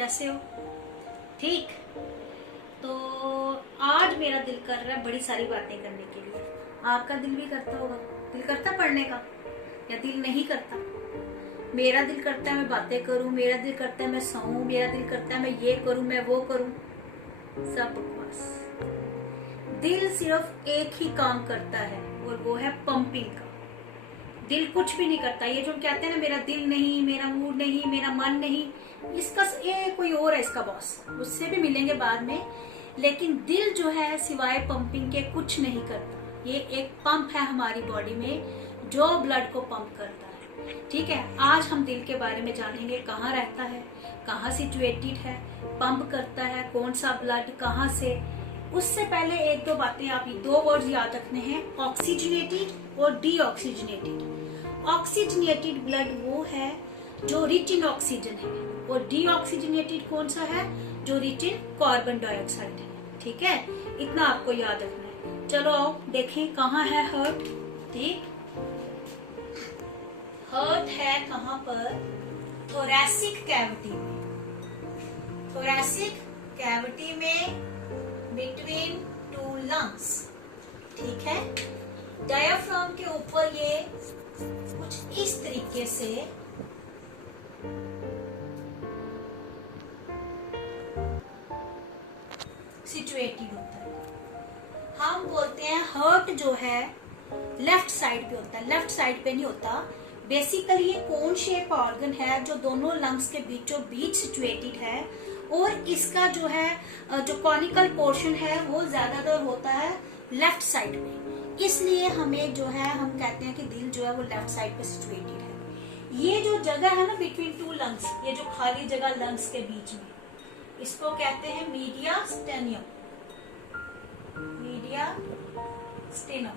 कैसे हो? ठीक। तो आज मेरा दिल कर रहा है बड़ी सारी बातें करने के लिए। आपका दिल भी करता होगा? दिल करता पढ़ने का या दिल नहीं करता? मेरा दिल करता है मैं बातें करूं, मेरा दिल करता है मैं सोऊं, मेरा दिल करता है मैं ये करूं, मैं वो करूं। सब बकवास। दिल सिर्फ एक ही काम करता है और वो है पंपिंग का। दिल कुछ भी नहीं करता। ये जो कहते हैं ना मेरा दिल नहीं, मेरा मूड नहीं, मेरा मन नहीं, इसका ये कोई और है इसका बॉस। उससे भी मिलेंगे बाद में। लेकिन दिल जो है सिवाय पंपिंग के कुछ नहीं करता। ये एक पंप है हमारी बॉडी में जो ब्लड को पंप करता है। ठीक है, आज हम दिल के बारे में जानेंगे। कहाँ रहता है, कहाँ सिचुएटेड है, पंप करता है, कौन सा ब्लड कहाँ से। उससे पहले एक दो बातें, आप ये दो वर्ड याद रखने हैं, ऑक्सीजनेटेड और डीऑक्सीजनेटेड। ऑक्सीजनेटेड ब्लड वो है जो रिच इन ऑक्सीजन है और डीऑक्सीजनेटेड कौन सा है? जो रिच इन कार्बन डाइऑक्साइड है। ठीक है, इतना आपको याद रखना है। चलो आओ देखें कहाँ है हार्ट। ठीक, हार्ट है कहाँ पर? थोरैसिक कैविटी में। थोरैसिक कैविटी में बिटवीन टू लंग्स। ठीक है, डायफ्राम के ऊपर ये कुछ इस तरीके से सिचुएटेड होता है। हम बोलते हैं हार्ट जो है लेफ्ट साइड पे होता है, लेफ्ट साइड पे नहीं होता। बेसिकली ये कोन शेप ऑर्गन है जो दोनों लंग्स के बीचों बीच सिचुएटेड है और इसका जो है जो कॉनिकल पोर्शन है वो ज्यादातर होता है लेफ्ट साइड में। इसलिए हमें जो है हम कहते हैं कि दिल जो है वो लेफ्ट साइड पे सिचुएटेड है। ये जो जगह है ना बिटवीन टू लंग्स, ये जो खाली जगह लंग्स के बीच में, इसको कहते हैं मीडिया स्टेनियम। मीडिया स्टेनम,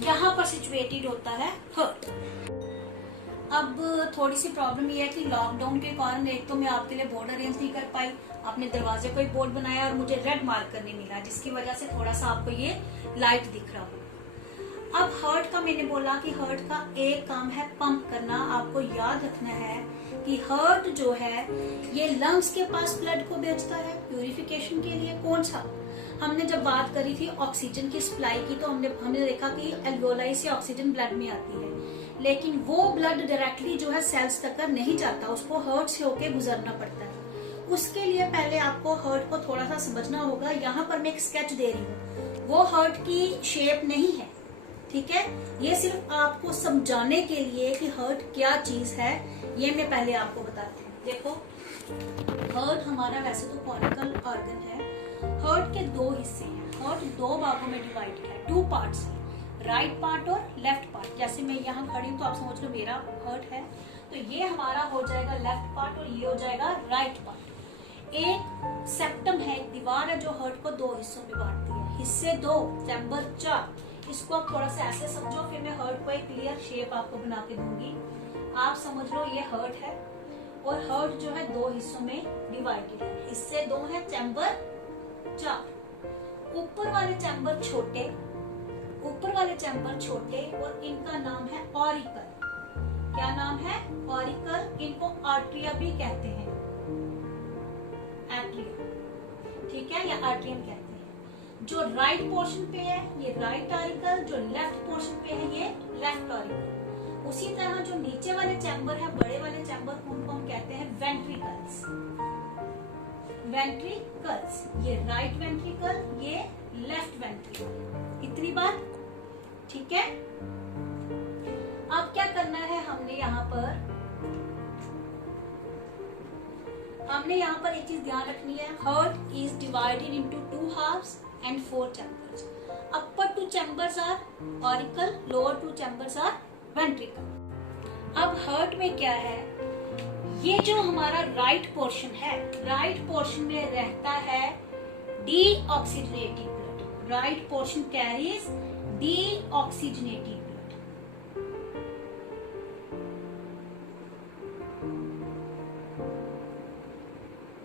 यहाँ पर सिचुएटेड होता है हार्ट। अब थोड़ी सी प्रॉब्लम ये है कि लॉकडाउन के कारण एक तो मैं आपके लिए बोर्ड अरेंज नहीं कर पाई, अपने दरवाजे को ही बोर्ड बनाया और मुझे रेड मार्कर नहीं मिला, जिसकी वजह से थोड़ा सा आपको ये लाइट दिख रहा हो। अब हार्ट का मैंने बोला कि हार्ट का एक काम है पंप करना। आपको याद रखना है कि हार्ट जो है ये लंग्स के पास ब्लड को भेजता है प्यूरिफिकेशन के लिए। कौन सा? हमने जब बात करी थी ऑक्सीजन की सप्लाई की तो हमने देखा कि एल्वेओलाई से ऑक्सीजन ब्लड में आती है, लेकिन वो ब्लड डायरेक्टली जो है सेल्स तक नहीं जाता, उसको हार्ट से होके गुजरना पड़ता है। उसके लिए पहले आपको हार्ट को थोड़ा सा समझना होगा। यहाँ पर मैं एक स्केच दे रही हूँ, वो हार्ट की शेप नहीं है। ठीक है, ये सिर्फ आपको समझाने के लिए कि हार्ट क्या चीज है, ये मैं पहले आपको बताती हूँ। देखो, हार्ट हमारा वैसे तो कॉनिकल ऑर्गन है। हार्ट के दो हिस्से हैं। हार्ट दो भागों में डिवाइड है, टू पार्ट्स है, राइट पार्ट और लेफ्ट पार्ट। जैसे मैं यहाँ खड़ी हूँ तो आप समझ लो मेरा हार्ट है, तो ये हमारा हो जाएगा लेफ्ट पार्ट और ये हो जाएगा राइट पार्ट। एक सेप्टम है, एक दीवार है जो हार्ट को दो हिस्सों में बांटती है। हिस्से दो, चैम्बर चार। इसको आप थोड़ा सा ऐसे समझो, फिर मैं हार्ट को एक क्लियर शेप आपको बना के दूंगी। आप समझ लो ये हार्ट है और हार्ट जो है दो हिस्सों में डिवाइडेड है। हिस्से दो है, चैम्बर चार। ऊपर वाले चैम्बर छोटे, ऊपर वाले चैम्बर छोटे और इनका नाम है ऑरिकल। क्या नाम है? ऑरिकल। इनको आर्ट्रिया भी कहते हैं, एट्रिया। ठीक है, या आर्ट्रियम कहते हैं। जो राइट पोर्शन पे है ये राइट ऑरिकल, जो लेफ्ट पोर्शन पे है ये लेफ्ट ऑरिकल। उसी तरह जो नीचे वाले चैम्बर है, बड़े वाले चैम्बर, उनको हम कहते हैं वेंट्रिकल्स। वेंट्रिकल्स, ये राइट वेंट्रिकल, ये लेफ्ट वेंट्रिकल। इतनी बात ठीक है। अब क्या करना है हमने यहाँ पर एक चीज ध्यान रखनी है। Heart is divided into two halves and four chambers. Upper two chambers are auricle, lower two chambers are ventricle. अब हार्ट में क्या है, ये जो हमारा राइट पोर्शन है, राइट पोर्शन में रहता है deoxygenated blood. Right portion carries deoxygenated blood.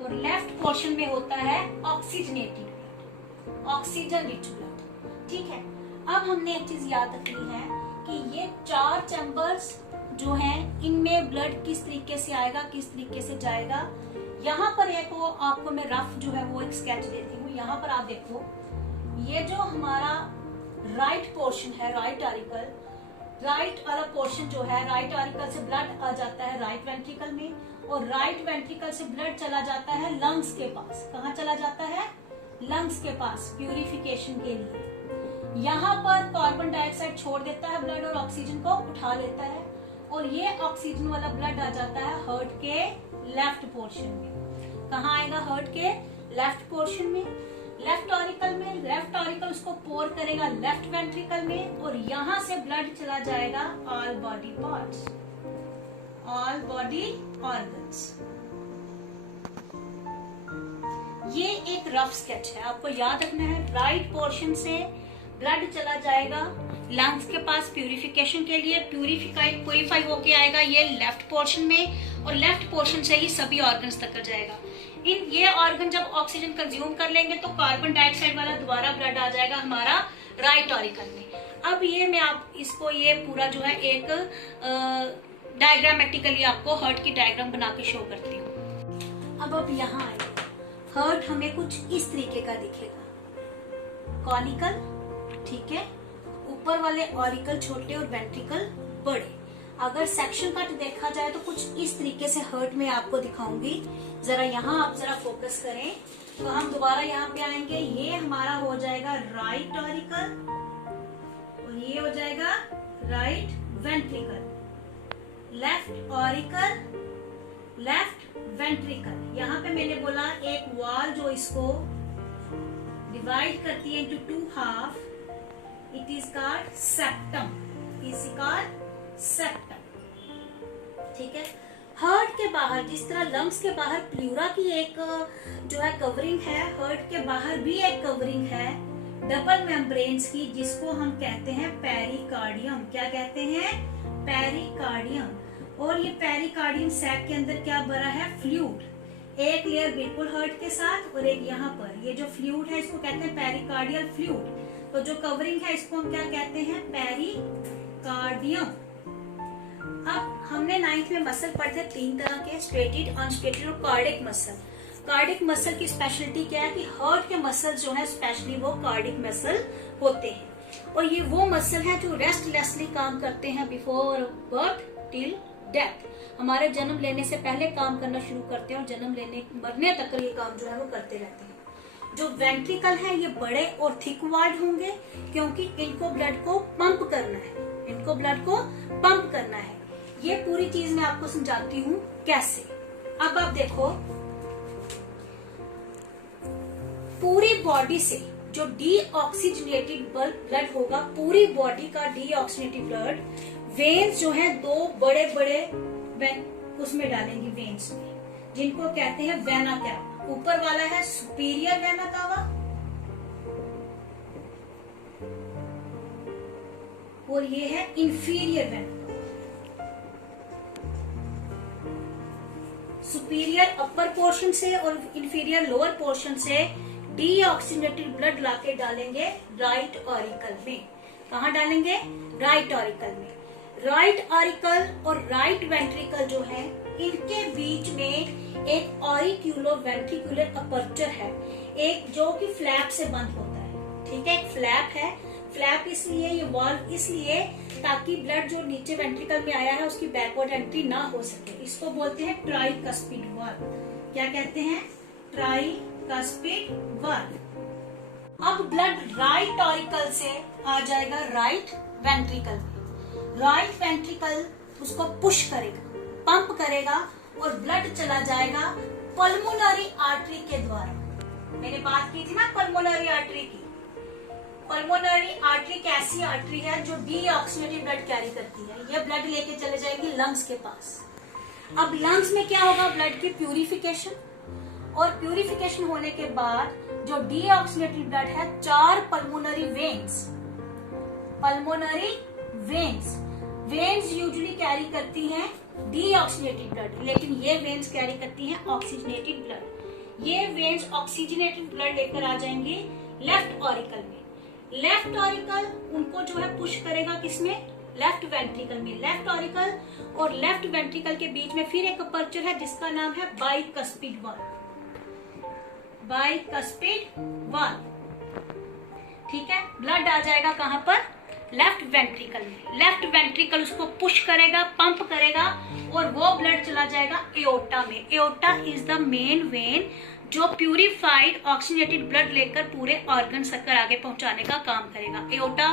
और लेफ्ट पोर्शन में होता है oxygenated blood, oxygen rich blood. ठीक है, अब हमने एक चीज याद रखनी है कि ये चार चैम्बर्स जो है इनमें ब्लड किस तरीके से आएगा, किस तरीके से जाएगा। यहाँ पर एक आपको मैं रफ जो है वो एक स्केच देती हूँ। यहाँ पर आप देखो, ये जो हमारा राइट पोर्शन है, राइट ऑरिकल, राइट वाला पोर्शन जो है, राइट ऑरिकल से ब्लड आ जाता है राइट वेंट्रिकल में, और राइट वेंट्रिकल से ब्लड चला जाता है लंग्स के पास। कहाँ चला जाता है? लंग्स के पास, प्यूरिफिकेशन के लिए। यहाँ पर कार्बन डाइऑक्साइड छोड़ देता है ब्लड और ऑक्सीजन को उठा लेता है, और ये ऑक्सीजन वाला ब्लड आ जाता है हार्ट के लेफ्ट पोर्शन में। कहाँ आएगा? हार्ट के लेफ्ट पोर्शन में, लेफ्ट ऑरिकल में। लेफ्ट ऑरिकल उसको पोर करेगा लेफ्ट वेंट्रिकल में, और यहाँ से ब्लड चला जाएगा all body parts, all body organs. ये एक रफ स्केच है, आपको याद रखना है। राइट पोर्शन से ब्लड चला जाएगा लंग्स के पास प्यूरिफिकेशन के लिए, प्यूरिफाई होके आएगा ये लेफ्ट पोर्शन में, और लेफ्ट पोर्शन से ही सभी ऑर्गन्स तक जाएगा। ये ऑर्गन जब ऑक्सीजन कंज्यूम कर लेंगे तो कार्बन डाइऑक्साइड वाला दोबारा ब्लड आ जाएगा हमारा राइट ऑरिकल में। अब ये मैं आप इसको ये पूरा जो है एक डायग्रामेटिकली आपको हार्ट की डायग्राम बना के शो करती हूँ। अब यहाँ आए, हार्ट हमें कुछ इस तरीके का दिखेगा, कॉनिकल, ठीक है, ऊपर वाले ऑरिकल छोटे और वेंट्रिकल बड़े। अगर सेक्शन कट देखा जाए तो कुछ इस तरीके से हार्ट में आपको दिखाऊंगी। जरा यहाँ आप जरा फोकस करें तो हम दोबारा यहाँ पे आएंगे। ये हमारा हो जाएगा राइट ऑरिकल, और ये हो जाएगा right ventricle, left auricle, left ventricle. यहाँ पे मैंने बोला एक वॉल जो इसको डिवाइड करती है into two half, it is called septum, is called septum, ठीक है। हार्ट के बाहर जिस तरह लंग्स के बाहर प्लूरा की एक जो है कवरिंग है, हार्ट के बाहर भी एक कवरिंग है डबल मेम्ब्रेन्स की, जिसको हम कहते हैं पेरिकार्डियम। क्या कहते हैं? पेरिकार्डियम। और ये पेरिकार्डियम सैक के अंदर क्या भरा है? फ्लूइड। एक लेयर बिल्कुल हार्ट के साथ और एक यहाँ पर, ये जो फ्लूइड है इसको कहते हैं पेरिकार्डियल फ्लूइड। तो जो कवरिंग है इसको हम क्या कहते हैं? पेरिकार्डियम। अब हमने 9th में मसल पढ़े थे 3 तरह के, स्ट्रेटेड, अनस्ट्रेटेड और कार्डिक मसल। कार्डिक मसल की स्पेशलिटी क्या है कि हार्ट के मसल जो है स्पेशली वो कार्डिक मसल होते हैं, और ये वो मसल है जो रेस्टलेसली काम करते हैं बिफोर बर्थ टिल डेथ। हमारे जन्म लेने से पहले काम करना शुरू करते हैं और जन्म लेने मरने तक ये काम जो है वो करते रहते हैं। जो वेंट्रिकल है ये बड़े और थिक वॉल्ड होंगे, क्योंकि इनको ब्लड को पंप करना है, इनको ब्लड को पंप करना है। ये पूरी चीज मैं आपको समझाती हूँ कैसे। अब आप देखो, पूरी बॉडी से जो डीऑक्सीजनेटेड ब्लड होगा, पूरी बॉडी का डीऑक्सीजनेटेड ब्लड वेन्स जो है 2 बड़े बड़े उसमें डालेंगे, वेन्स में, जिनको कहते हैं वेना कैवा। ऊपर वाला है सुपीरियर वेना कावा और ये है inferior vena. Superior upper portion से और इंफीरियर लोअर पोर्शन से डीऑक्सीजनेटेड ब्लड लाके डालेंगे राइट ऑरिकल में। कहाँ डालेंगे? राइट ऑरिकल में। राइट ऑरिकल और राइट वेंट्रिकल जो है, इनके बीच में एक ऑरिक्यूलो वेंट्रिकुलर अपर्चर है, एक जो कि फ्लैप से बंद होता है, ठीक है। एक फ्लैप है, फ्लैप इसलिए, ये वाल्व इसलिए ताकि ब्लड जो नीचे वेंट्रिकल में आया है उसकी बैकवर्ड एंट्री ना हो सके। इसको बोलते हैं ट्राइकस्पिड वाल्व। क्या कहते हैं? Tricuspid valve. अब ब्लड राइट ऑरिकल से आ जाएगा राइट वेंट्रिकल में। राइट वेंट्रिकल उसको पुश करेगा, पंप करेगा और ब्लड चला जाएगा पल्मोनरी आर्टरी के द्वारा। मैंने बात की थी ना पल्मोनरी आर्टरी की। पल्मोनरी आर्टरी एक ऐसी आर्टरी है जो डीऑक्सीजनेटेड ब्लड कैरी करती है। ये ब्लड लेके चले जाएगी लंग्स के पास। अब लंग्स में क्या होगा? ब्लड की प्यूरिफिकेशन, और प्यूरिफिकेशन होने के बाद जो डीऑक्सीजनेटेड ब्लड है, 4 pulmonary veins, pulmonary veins usually carry करती हैं डीऑक्सीजनेटेड ब्लड, लेकिन ये वेन्स कैरी करती हैं ऑक्सीजनेटेड ब्लड। ये वेन्स ऑक्सीजनेटेड ब्लड लेकर आ जाएंगे लेफ्ट ऑरिकल में। लेफ्ट ऑरिकल उनको जो है पुश करेगा किसमें? लेफ्ट वेंट्रिकल में लेफ्ट ऑरिकल और लेफ्ट वेंट्रिकल के बीच में फिर एक अपर्चर है जिसका नाम है बाइकस्पिड वाल्व, बाइकस्पिड वाल्व। ठीक है, ब्लड आ जाएगा कहां पर? लेफ्ट वेंट्रिकल में। लेफ्ट वेंट्रिकल उसको पुश करेगा, पंप करेगा और वो ब्लड चला जाएगा एओर्टा में। Aorta is the main vein जो प्यूरिफाइड ऑक्सीजनेटेड ब्लड लेकर पूरे ऑर्गन तक आगे पहुंचाने का काम करेगा। एओर्टा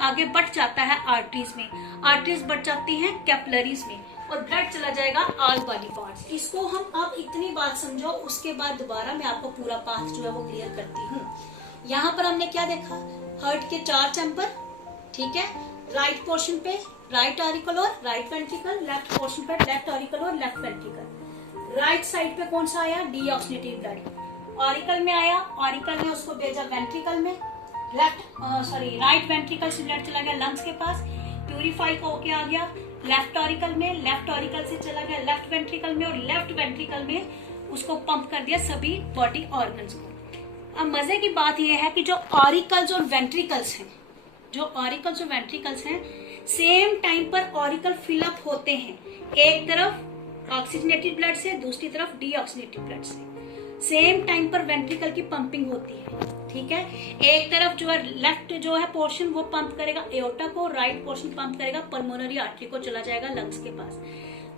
आगे बढ़ जाता है आर्टरीज में, आर्टरीज बढ़ जाती हैं कैपिलरीज में और ब्लड चला जाएगा ऑल बॉडी पार्ट्स। इसको हम अब इतनी बात समझो, उसके बाद दोबारा मैं आपको पूरा पाथ जो है वो क्लियर करती हूँ। यहाँ पर हमने क्या देखा? हार्ट के 4 चैम्बर, ठीक है, राइट पोर्शन पे राइट ऑरिकल और राइट वेंट्रिकल, लेफ्ट पोर्शन पे लेफ्ट ऑरिकल और लेफ्ट वेंट्रिकल। राइट साइड पे कौन सा आया? Deoxygenated blood. ऑरिकल में आया, ऑरिकल ने उसको भेजा वेंट्रिकल में, राइट वेंट्रिकल से ब्लड चला गया लंग्स के पास, प्यूरिफाई होके आ गया लेफ्ट ऑरिकल में, लेफ्ट ऑरिकल से चला गया लेफ्ट वेंट्रिकल में और लेफ्ट वेंट्रिकल में उसको पंप कर दिया सभी बॉडी ऑर्गन्स को। अब मजे की बात यह है कि जो ऑरिकल्स और वेंट्रिकल्स हैं, जो ऑरिकल्स और वेंट्रिकल्स हैं, सेम टाइम पर ऑरिकल फिलअप होते हैं, एक तरफ ऑक्सीजनेटेड ब्लड से, दूसरी तरफ डीऑक्सीनेटेड ब्लड से। सेम टाइम पर वेंट्रिकल की पंपिंग होती है, ठीक है। एक तरफ जो है लेफ्ट जो है पोर्शन वो पंप करेगा एओर्टा को, राइट पोर्शन पंप करेगा पल्मोनरी आर्टरी को, चला जाएगा लंग्स के पास।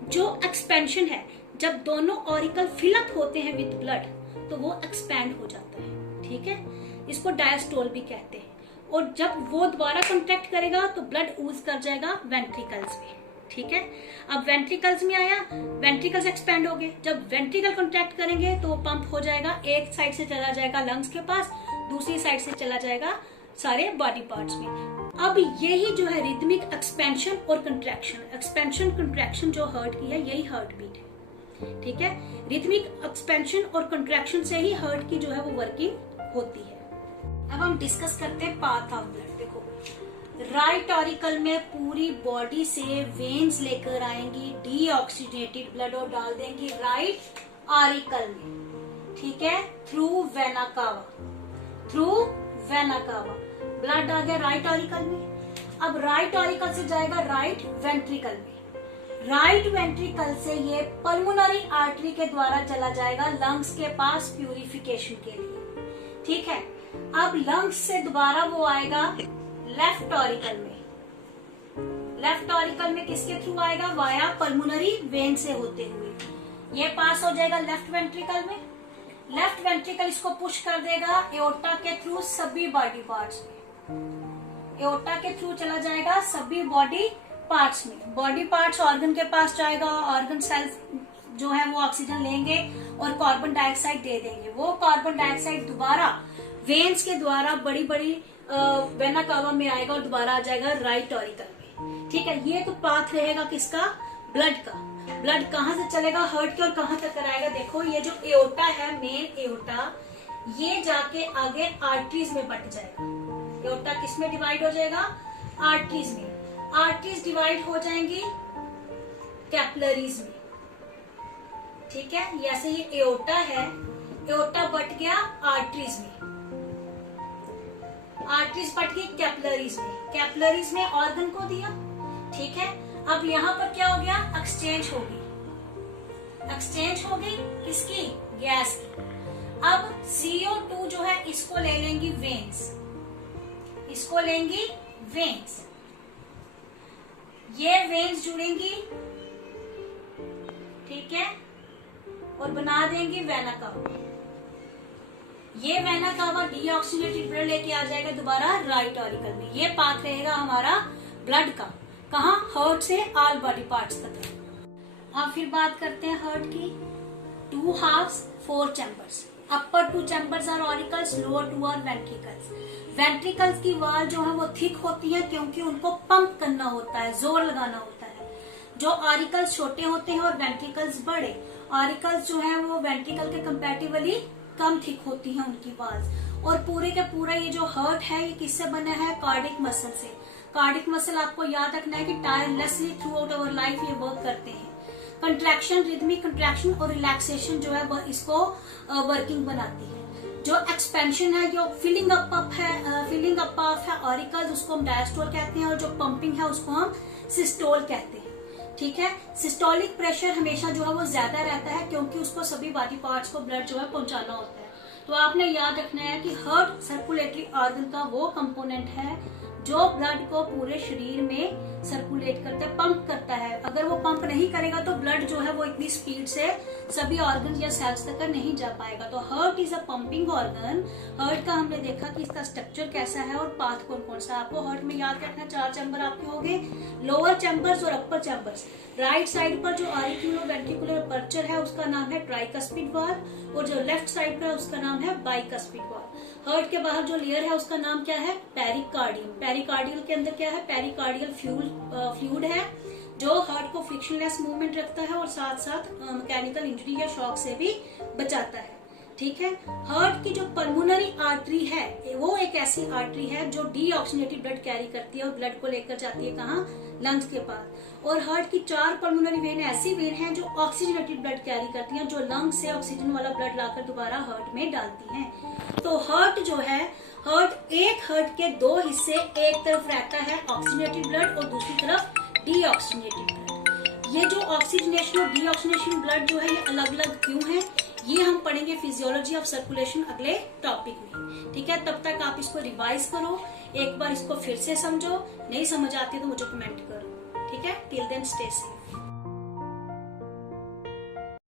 जो एक्सपेंशन है, जब दोनों ऑरिकल फिलअप होते हैं विद ब्लड तो वो एक्सपैंड हो जाता है, ठीक है, इसको डायस्टोल भी कहते हैं। और जब वो दोबारा कॉन्ट्रैक्ट करेगा तो ब्लड ऊज कर जाएगा वेंट्रिकल्स में, ठीक है। अब वेंट्रिकल्स में आया, वेंट्रिकल्स एक्सपैंड हो गए, जब वेंट्रिकल कॉन्ट्रैक्ट करेंगे तो वो पंप हो जाएगा, एक साइड से चला जाएगा लंग्स के पास, दूसरी साइड से चला जाएगा सारे बॉडी पार्ट्स में। अब यही जो है रिदमिक एक्सपेंशन और कंट्रैक्शन, एक्सपेंशन कंट्रैक्शन जो हार्ट की है, यही हार्ट बीट है, ठीक है। रिदमिक एक्सपेंशन और कंट्रैक्शन से ही हार्ट की जो है वो वर्किंग होती है। अब हम डिस्कस करते हैं पाथ ऑफ ब्लड। देखो, राइट ऑरिकल में पूरी बॉडी से वेन्स लेकर आएंगी डीऑक्सीजनेटेड ब्लड और डाल देंगी राइट ऑरिकल में, ठीक है, through vena cava, through vena cava blood आ गया राइट ऑरिकल में। अब राइट ऑरिकल से जाएगा राइट वेंट्रिकल में, राइट वेंट्रिकल से ये पल्मोनरी आर्टरी के द्वारा चला जाएगा लंग्स के पास प्यूरिफिकेशन के लिए, ठीक है। अब लंग्स से दोबारा वो आएगा लेफ्ट ऑरिकल में, लेफ्ट ऑरिकल में किसके थ्रू आएगा? वाया पल्मोनरी वेन से होते हुए ये पास हो जाएगा लेफ्ट वेंट्रिकल में। लेफ्ट वेंट्रिकल इसको पुश कर देगा एओर्टा के थ्रू सभी बॉडी पार्ट्स में, एओर्टा के थ्रू चला जाएगा सभी बॉडी पार्ट्स में। बॉडी पार्ट्स ऑर्गन के पास जाएगा, ऑर्गन सेल्स जो है वो ऑक्सीजन लेंगे और कार्बन डाइऑक्साइड दे देंगे। वो कार्बन डाइऑक्साइड दोबारा वेन्स के द्वारा बड़ी बड़ी वेना कावा में आएगा और दोबारा आ जाएगा राइट ऑरिकल में, ठीक है। ये तो पाथ रहेगा किसका? ब्लड का। ब्लड कहाँ से चलेगा हार्ट के और कहाँ तक कराएगा? देखो, ये जो एओर्टा है, मेन एओर्टा, ये जाके आगे आर्टरीज में बट जाएगा। एओर्टा किस में डिवाइड हो जाएगा? आर्टरीज में। आर्टरीज डिवाइड हो जाएंगी कैपिलरीज में, ठीक है। जैसे ये एओर्टा है, एओर्टा बट गया आर्टरीज में, आर्टरीज बट गई कैपिलरीज में, कैपिलरीज में ऑर्गन को दिया, ठीक है। अब यहाँ पर क्या हो गया? एक्सचेंज हो गई, एक्सचेंज हो गई किसकी? गैस की। अब CO2 जो है इसको ले लेंगी वेन्स, इसको लेंगी वेन्स, ये वेन्स जुड़ेंगी, ठीक है, और बना देंगी वेना कावा। ये वेना कावा डीऑक्सीनेटेड ब्लड लेके आ जाएगा दोबारा राइट ऑरिकल में। ये पाथ रहेगा हमारा ब्लड का, कहाँ? हार्ट से ऑल बॉडी पार्ट्स तक। अब फिर बात करते हैं हार्ट की। 2 halves 4 chambers, upper 2 chambers are auricles, lower 2 are ventricles. Ventricles की वॉल जो है वो थिक होती है क्योंकि उनको पंप करना होता है, जोर लगाना होता है। जो ऑरिकल्स छोटे होते हैं और वेंट्रिकल्स बड़े। ऑरिकल्स जो है वो वेंट्रिकल के कंपैरेटिवली कम थिक होती है उनकी वॉल्स। और पूरे का पूरा ये जो हार्ट है ये किससे बना है? कार्डिक मसल से। कार्डिक मसल आपको याद रखना है कि tirelessly through out our life ये वर्क करते हैं। कंट्रैक्शन, रिदमिक कंट्रैक्शन और रिलैक्सेशन जो है वो इसको वर्किंग बनाती है। जो एक्सपेंशन है, जो फिलिंग अप है ऑरिकल्स, उसको हम डायस्टोल कहते हैं, और जो पंपिंग है उसको हम सिस्टोल कहते हैं। ठीक है, सिस्टोलिक प्रेशर हमेशा जो है वो ज्यादा रहता है, क्योंकि उसको सभी बॉडी पार्ट्स को ब्लड जो है पहुंचाना होता है। तो आपने याद रखना है कि हार्ट सर्कुलेटरी ऑर्गन का वो कंपोनेंट है जो ब्लड को पूरे शरीर में सर्कुलेट करता है, पंप करता है। अगर वो पंप नहीं करेगा तो ब्लड जो है वो इतनी स्पीड से सभी ऑर्गन या सेल्स तक नहीं जा पाएगा। तो heart is a pumping organ. Heart का हमने देखा कि इसका स्ट्रक्चर कैसा है और पाथ कौन कौन सा है। आपको हार्ट में याद रखना 4 चैम्बर आपके हो गए, लोअर चैम्बर्स और अपर चैम्बर्स। राइट साइड पर जो ऑरिक्यूलो वेंट्रिकुलर अपर्चर है उसका नाम है ट्राइकस्पिड वाल्व, और जो लेफ्ट साइड पर उसका नाम है बाइकस्पिड वाल्व। हार्ट के बाहर जो लेयर है उसका नाम क्या है? पेरिकार्डियम। पेरिकार्डियल के अंदर क्या है? पेरिकार्डियल फ्लूइड है जो हार्ट को फ्रिक्शनलेस मूवमेंट रखता है और साथ साथ मैकेनिकल इंजरी या शॉक से भी बचाता है। ठीक है, हार्ट की जो पल्मोनरी आर्टरी है वो एक ऐसी आर्टरी है जो डीऑक्सीजनेटेड ब्लड कैरी करती है और ब्लड को लेकर जाती है कहाँ? लंग्स के पास। और हार्ट की 4 पल्मोनरी वेन ऐसी वेन हैं जो ऑक्सीजनेटेड ब्लड कैरी करती हैं, जो लंग्स से ऑक्सीजन वाला ब्लड लाकर दोबारा हार्ट में डालती हैं। तो हार्ट जो है, एक हार्ट के 2 हिस्से, एक तरफ रहता है ऑक्सीजनेटेड ब्लड और दूसरी तरफ डीऑक्सीजनेटेड ब्लड। ये जो ऑक्सीजनेशन और डीऑक्सीजनेशन ब्लड जो है ये अलग अलग क्यों है, ये हम पढ़ेंगे फिजियोलॉजी ऑफ सर्कुलेशन अगले टॉपिक में। ठीक है, तब तक आप इसको रिवाइज करो, एक बार इसको फिर से समझो, नहीं समझ आती तो मुझे कमेंट करो। ठीक है, टिल देन स्टे सेफ।